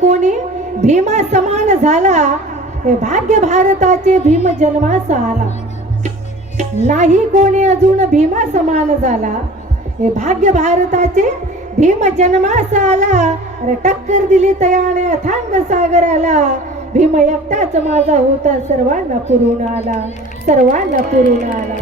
कोणी भीमा समान झाला, हे भाग्य भारताचे भीम जन्मास आला. नाही कोणी अजून भीमा समान झाला, हे भाग्य भारताचे भीम जन्मास आला. अरे टक्कर दिली तयाने अथांग सागराला, भीम एकटाच माझा होता सर्वांना पुरून आला, सर्वांना पुरून आला.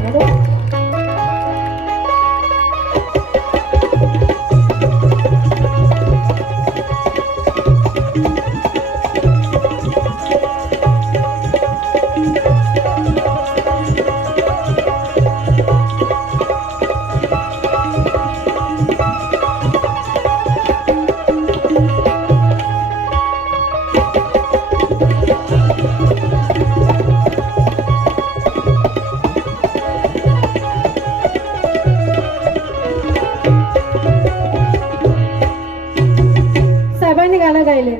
गाणं गायले,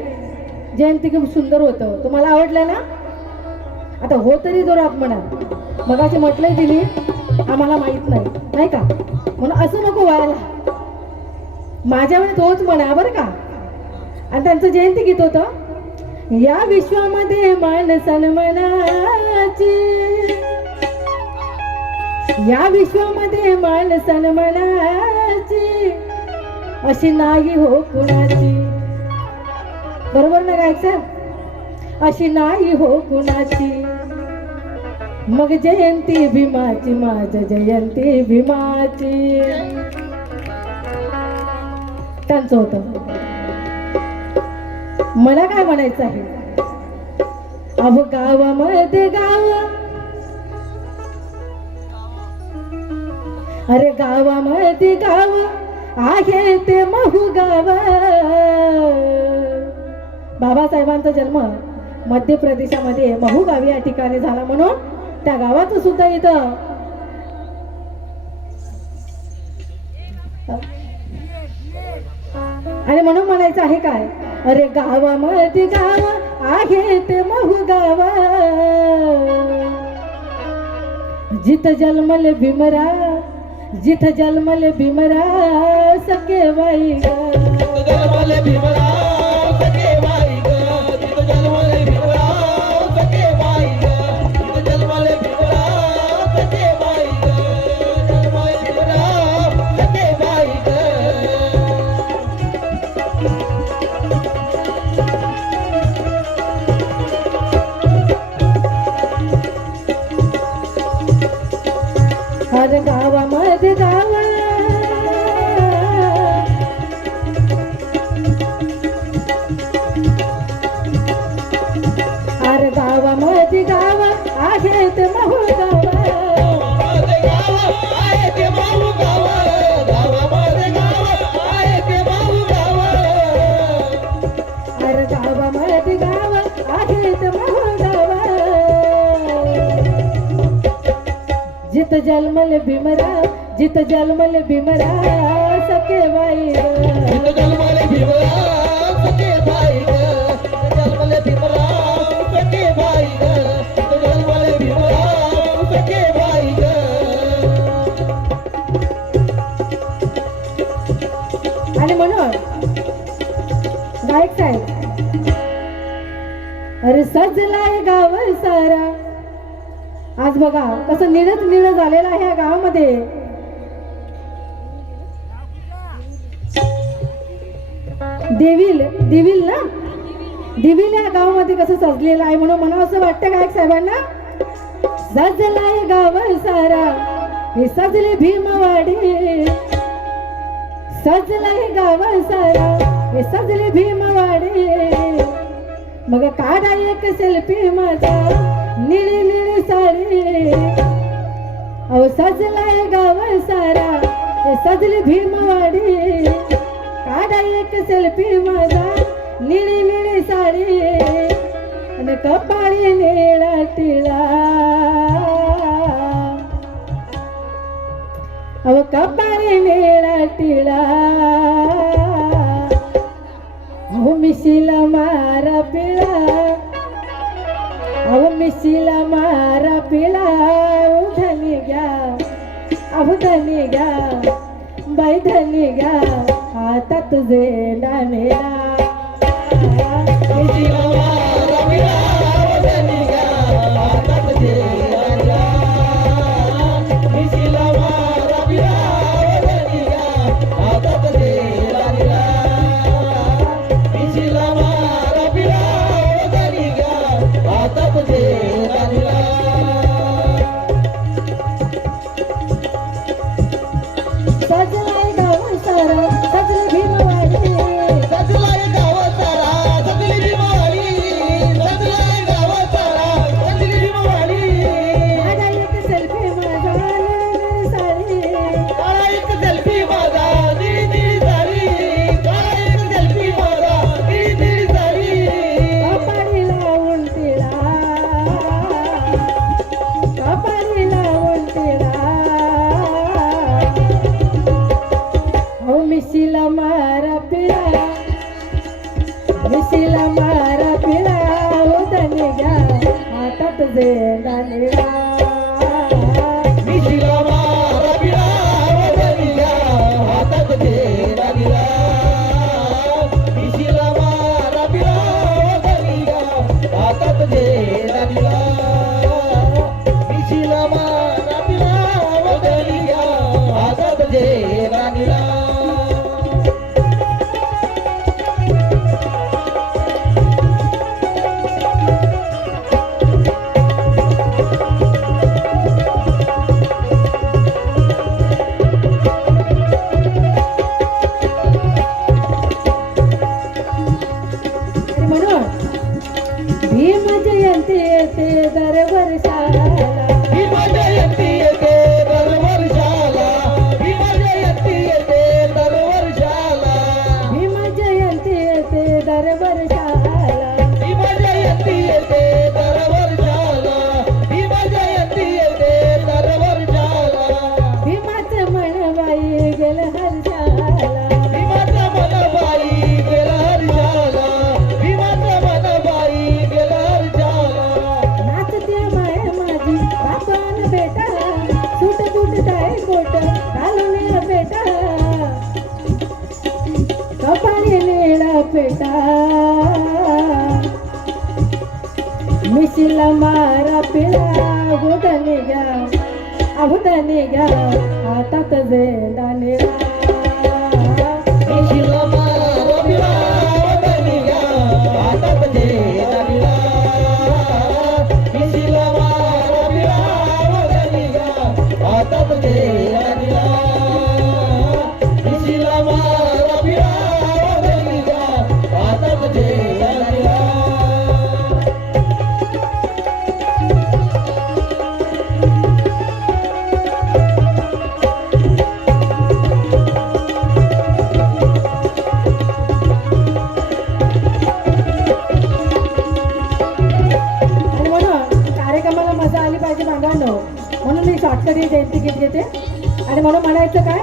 जयंती खूप सुंदर होतं. तुम्हाला आवडलं ना? आता हो तरी जोर आप म्हणा. मगाशी म्हटलंय दिली आम्हाला माहित नाही, नाही का? म्हणून असं नको व्हायला. माझ्या वेळेत तोच म्हणा बरं का. आणि त्यांचं जयंती गीत होतं, या विश्वामध्ये मान सन्मानाची, या विश्वामध्ये मान सन्मानाची अशी नाही हो कुणाची. बरोबर ना गायचं? अशी नाही हो कुणाची. मग जयंती भीमाची, माझ जयंती भीमाची. त्यांचं होतं. मला काय म्हणायचं आहे, अहो गावामध्ये गाव, अरे गावामध्ये गाव आहे ते महू गाव. बाबासाहेबांचा जन्म मध्य प्रदेशामध्ये महू गावी या ठिकाणी झाला, म्हणून त्या गावाचं सुद्धा इथं आणि म्हणून म्हणायचं आहे काय, अरे गावामध्ये गाव आहे ते महू गाव. जिथं जन्मले भीमरा, जिथं जन्मले भीमरा सखे बाई जन्मले भीमरा. अरे गावामध्ये गाव, अरे गावामध्ये गाव आहे ते महू गाव. अरे गावामध्ये गाव आहे ते महू गाव. जिथं जन्मले भीमरा, जिथं जन्मले भीमरा सखे बाई. जिथं जन्मले भीमरा सखे बाई, जन्मले भीमरा सखे बाई, जिथं जन्मले भीमरा सखे बाई. आणि म्हणून गायक साहेब, अरे सजलाय गाव सारा. आज बघा कसं निळच निळ झालेलं आहे या गावामध्ये. देविल दिविल ना, दिविल या गावामध्ये कसं सजलेलं आहे. म्हणून मला असं वाटतं गायक साहेबांना, सजलाय गाव सारा हे सजले भीमवाडी, सजलाय गाव सारा हे सजले भीमवाडी. मग काढा एक सेल्फी माझा निळी निळी साडी. अहो सजलाय गाव सारा हे सजली भीमवाडी. काढा एक सेल्फी माझा निळी निळी साडी, आणि कपाळी निळा टिळा. अहो कपाळी निळा टिळा. अहो मिशीला मारा पिळा, अहो मिशीला मारा पिळा. धनी घ्या, अहो धनी घ्या, बाई धनी घ्या, हातात जे नाणेला. मिशीला मारा पिळा उधनी घ्या हातात झेंडा निळा मिशीला मारा पिळा वदनी घ्या हातात झेंडा निळा मिशीला मारा पिळा वदनी घ्या हातात झेंडा निळा मिशीला मारा पिळा वदनी घ्या हातात झेंडा निळा भीम जयंती येते दरवर्षाला भीम जयंती येते दरवर्षाला भीम जयंती येते दरवर्षाला भीम जयंती येते दरवर्षाला भीम जयंती येते दरवर्षाला भीम जयंती येते दरवर्षाला भीमाचं मनबाई गेल हर्षाला भीमाचं मनबाई गेला हर्षाला भीमाचं मनबाई गेला हर्षाला नाचते माय माझी बापान बेटा सुट तुटताय कोट घालून बेटा कपाळी निळा पेटा मिशीला मारा पिळा हुदनी घ्या हातात झेंडा निळा मिशीला मारा पिळा वदनी घ्या हातात झेंडा निळा मिशीला मारा पिळा वदनी घ्या हातात झेंडा निळा मिशीला मारा पिळा वदनी घ्या हातात झेंडा निळा आणि म्हणून कार्यक्रमाला मजा आली पाहिजे भागांनो म्हणून मी शॉर्टकट हे तिकीट घेते आणि म्हणून म्हणायचं काय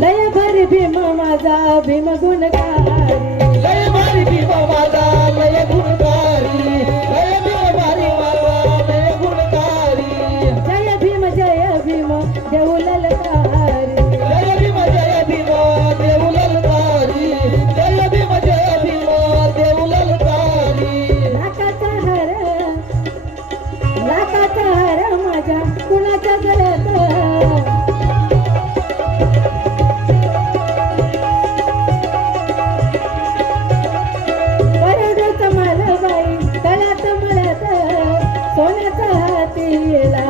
लय भरी भीम माझा भीम गुणकारी लय भारी भीम माझा लय गुणकारी लय भारी माझा लय गुणकारी जय भीम देऊ ललकारी जय भीम देऊ ललकारी जय भीम देऊ ललकारी लाखाचा हार माझ्या कुणाच्या गळ्यात परवड्याचा मालबाई तळ्यात मळ्यात सोन्याचा हातीला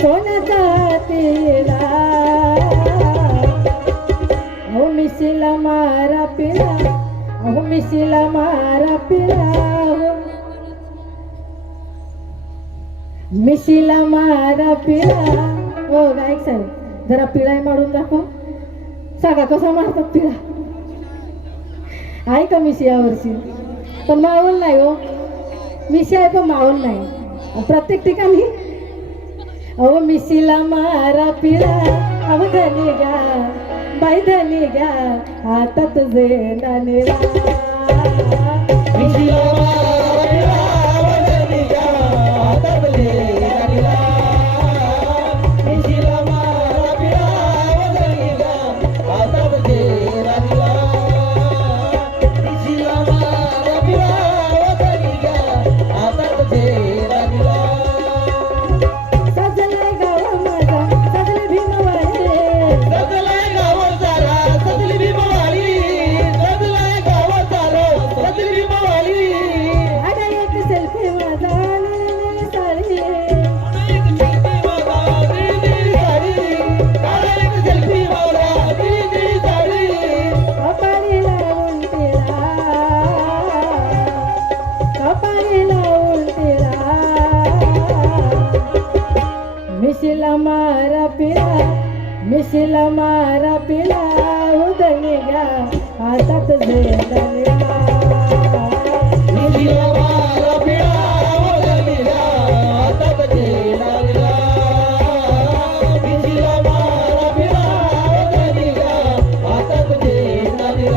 सोन्याचा हातीला अहो मिशीला मारा पिळा अहो मिशीला मारा पिळा मिशीला मारा पिळा हो गायक साहेब जरा पिळाही मारून दाखव सांगा कसा मारतात पिळा आहे का मिशी यावर्षी पण मावल नाही हो मिशी आहे पण मावल नाही प्रत्येक ठिकाणी अहो मिशीला मारा पिळा अहो धनी घ्या बाई धनी घ्या हातात झेंडा निळा मिशीला मारा पिळा वदनी घ्या हातात झेंडा निळा मिशीला मारा पिळा वदनी घ्या हातात झेंडा निळा मिशीला मारा पिळा वदनी घ्या हातात झेंडा निळा सजलाय गाव माझा सजले भीमवाडे सजलाय गाव सारा सजली भीमवाडी सजलाय गाव सारा सजली भीमवाडी आडा एक सेल्फी माझा निळी साडी कपाळी लावून तिला मिशीला मारा पिळा उधनी घ्या हातात झेंडा निळा मिशीला मारा पिळा वदनी घ्या हातात झेंडा निळा मिशीला मारा पिळा वदनी घ्या हातात झेंडा निळा